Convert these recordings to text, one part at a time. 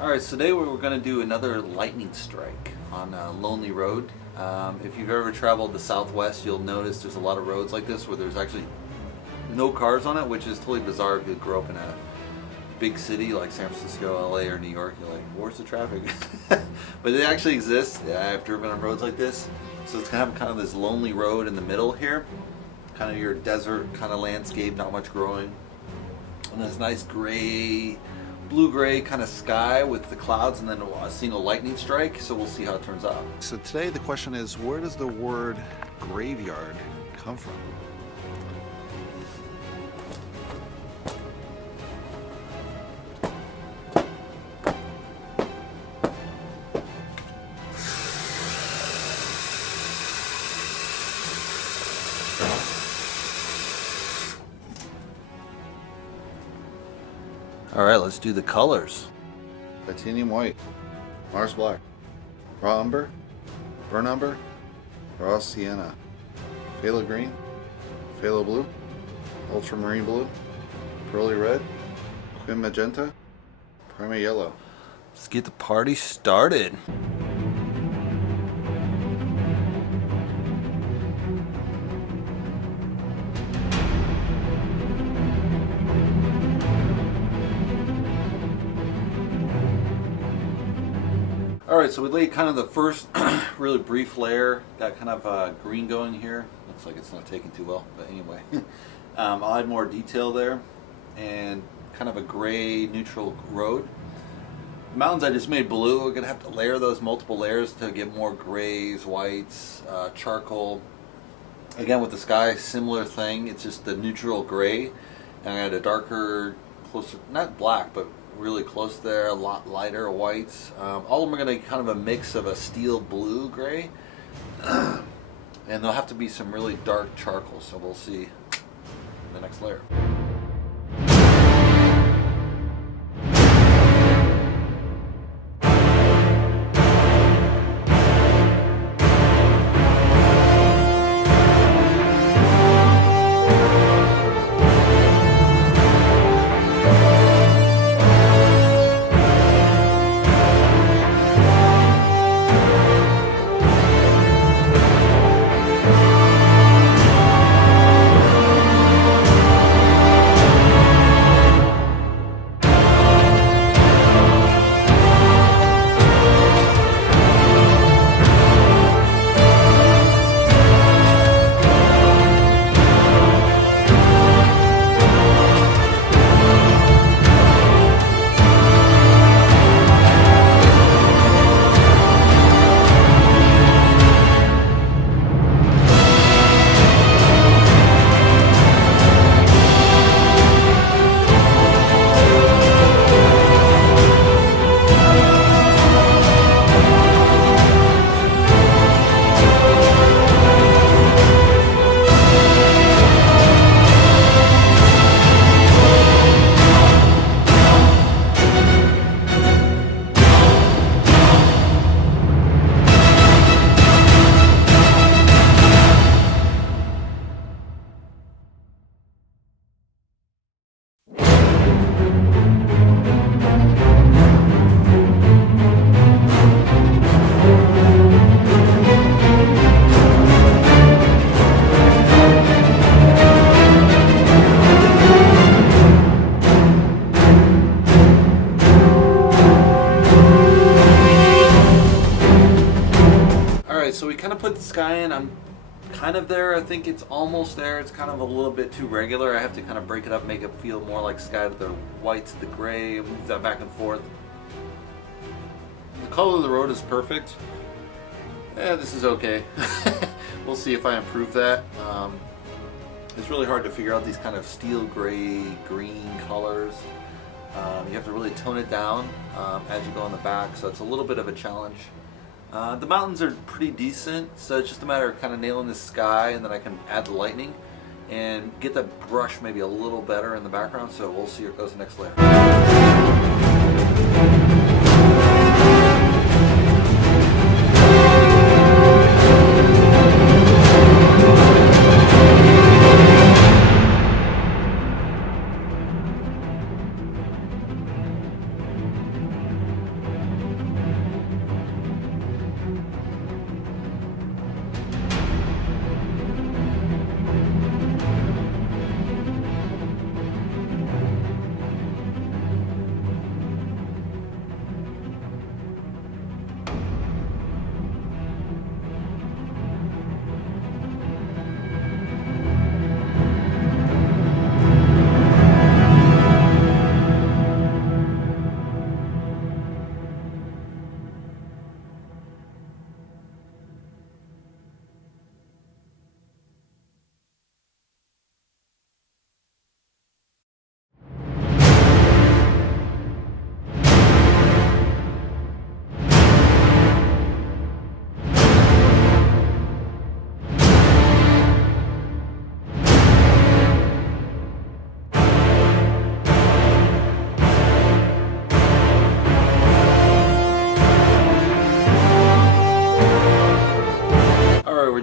Alright, so today we're going to do another lightning strike on a lonely road. If you've ever traveled the Southwest, you'll notice there's a lot of roads like this where there's actually no cars on it, which is totally bizarre if you grew up in a big city like San Francisco, LA, or New York. You're like, where's the traffic? But it actually exists. Yeah, I've driven on roads like this. So it's kind of this lonely road in the middle here. Kind of your desert kind of landscape, not much growing. And this nice gray, blue-gray kind of sky with the clouds and then a single lightning strike, so we'll see how it turns out. So today the question is, where does the word graveyard come from? Alright, let's do the colors. Titanium white, Mars black, raw umber, burnt umber, raw sienna, phthalo green, phthalo blue, ultramarine blue, Pyrrole Red, Quinacridone Magenta, primary yellow. Let's get the party started. Alright, so we laid kind of the first really brief layer. Got kind of green going here. Looks like it's not taking too well, but anyway. I'll add more detail there. And kind of a gray neutral road. The mountains I just made blue. We're going to have to layer those multiple layers to get more grays, whites, charcoal. Again with the sky, similar thing. It's just the neutral gray. And I got a darker, closer, not black, but really close there, a lot lighter whites. All of them are going to be kind of a mix of a steel blue gray. And there'll have to be some really dark charcoal, so we'll see in the next layer. So we kind of put the sky in. I'm kind of there. I think it's almost there. It's kind of a little bit too regular. I have to kind of break it up, make it feel more like sky to the white to the gray, move that back and forth. The color of the road is perfect. Yeah, this is okay. We'll see if I improve that. It's really hard to figure out these kind of steel gray, green colors. You have to really tone it down as you go on the back, so it's a little bit of a challenge. The mountains are pretty decent, so it's just a matter of kind of nailing the sky, and then I can add the lightning and get the brush maybe a little better in the background, so we'll see how it goes the next layer.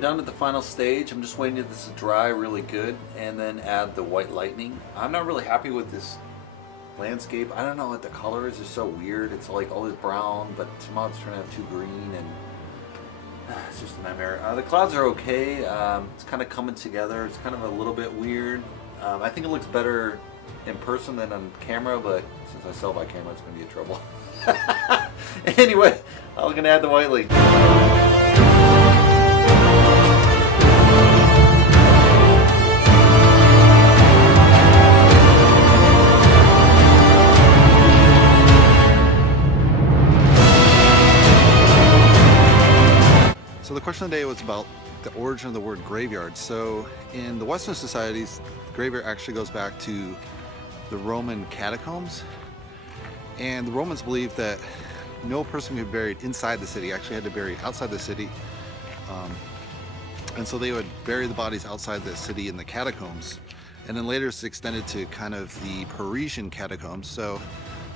down to the final stage. I'm just waiting for this to dry really good and then add the white lightning. I'm not really happy with this landscape. I don't know what the color is. It's so weird. It's like always brown, but somehow it's turning out too green, and it's just a nightmare. The clouds are okay. It's kind of coming together. It's kind of a little bit weird. I think it looks better in person than on camera, but since I sell by camera, it's going to be a trouble. Anyway, I'm going to add the white lightning. So the question of the day was about the origin of the word graveyard. So in the Western societies, graveyard actually goes back to the Roman catacombs. And the Romans believed that no person could be buried inside the city, actually had to bury outside the city. And so they would bury the bodies outside the city in the catacombs. And then later it's extended to kind of the Parisian catacombs. So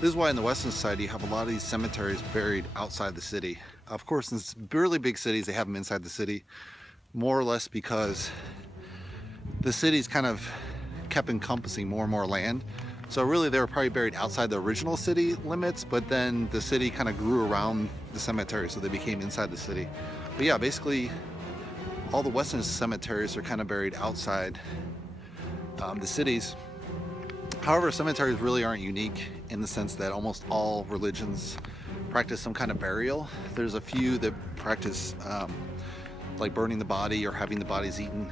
this is why in the Western society you have a lot of these cemeteries buried outside the city. Of course, in really big cities, they have them inside the city, more or less because the cities kind of kept encompassing more and more land. So really they were probably buried outside the original city limits, but then the city kind of grew around the cemetery, so they became inside the city. But yeah, basically all the Western cemeteries are kind of buried outside the cities. However, cemeteries really aren't unique in the sense that almost all religions practice some kind of burial. There's a few that practice like burning the body or having the bodies eaten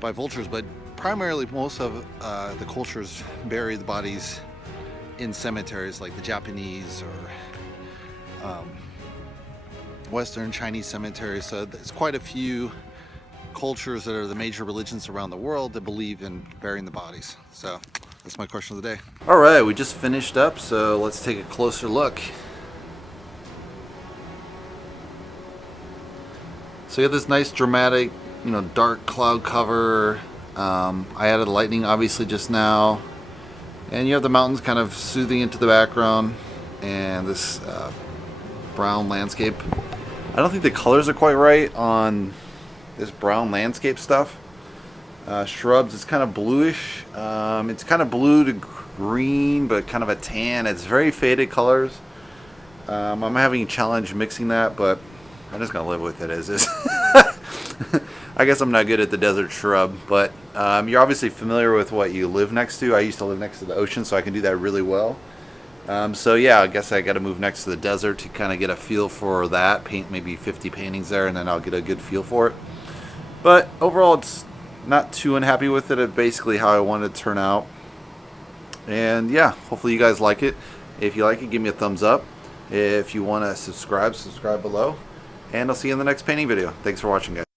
by vultures, but primarily most of the cultures bury the bodies in cemeteries, like the Japanese or Western Chinese cemeteries. So there's quite a few cultures that are the major religions around the world that believe in burying the bodies. So that's my question of the day. All right, we just finished up, so let's take a closer look. So you have this nice dramatic, dark cloud cover. I added lightning obviously just now, and you have the mountains kind of soothing into the background, and this brown landscape. I don't think the colors are quite right on this brown landscape stuff. Shrubs, it's kind of bluish. It's kind of blue to green, but kind of a tan. It's very faded colors. I'm having a challenge mixing that, but I'm just gonna live with it as is. I guess I'm not good at the desert shrub, but you're obviously familiar with what you live next to. I used to live next to the ocean, so I can do that really well. So yeah, I guess I got to move next to the desert to kind of get a feel for that. Paint maybe 50 paintings there, and then I'll get a good feel for it. But overall, it's not too unhappy with it. It's basically how I wanted it to turn out. And yeah, hopefully you guys like it. If you like it, give me a thumbs up. If you want to subscribe below. And I'll see you in the next painting video. Thanks for watching, guys.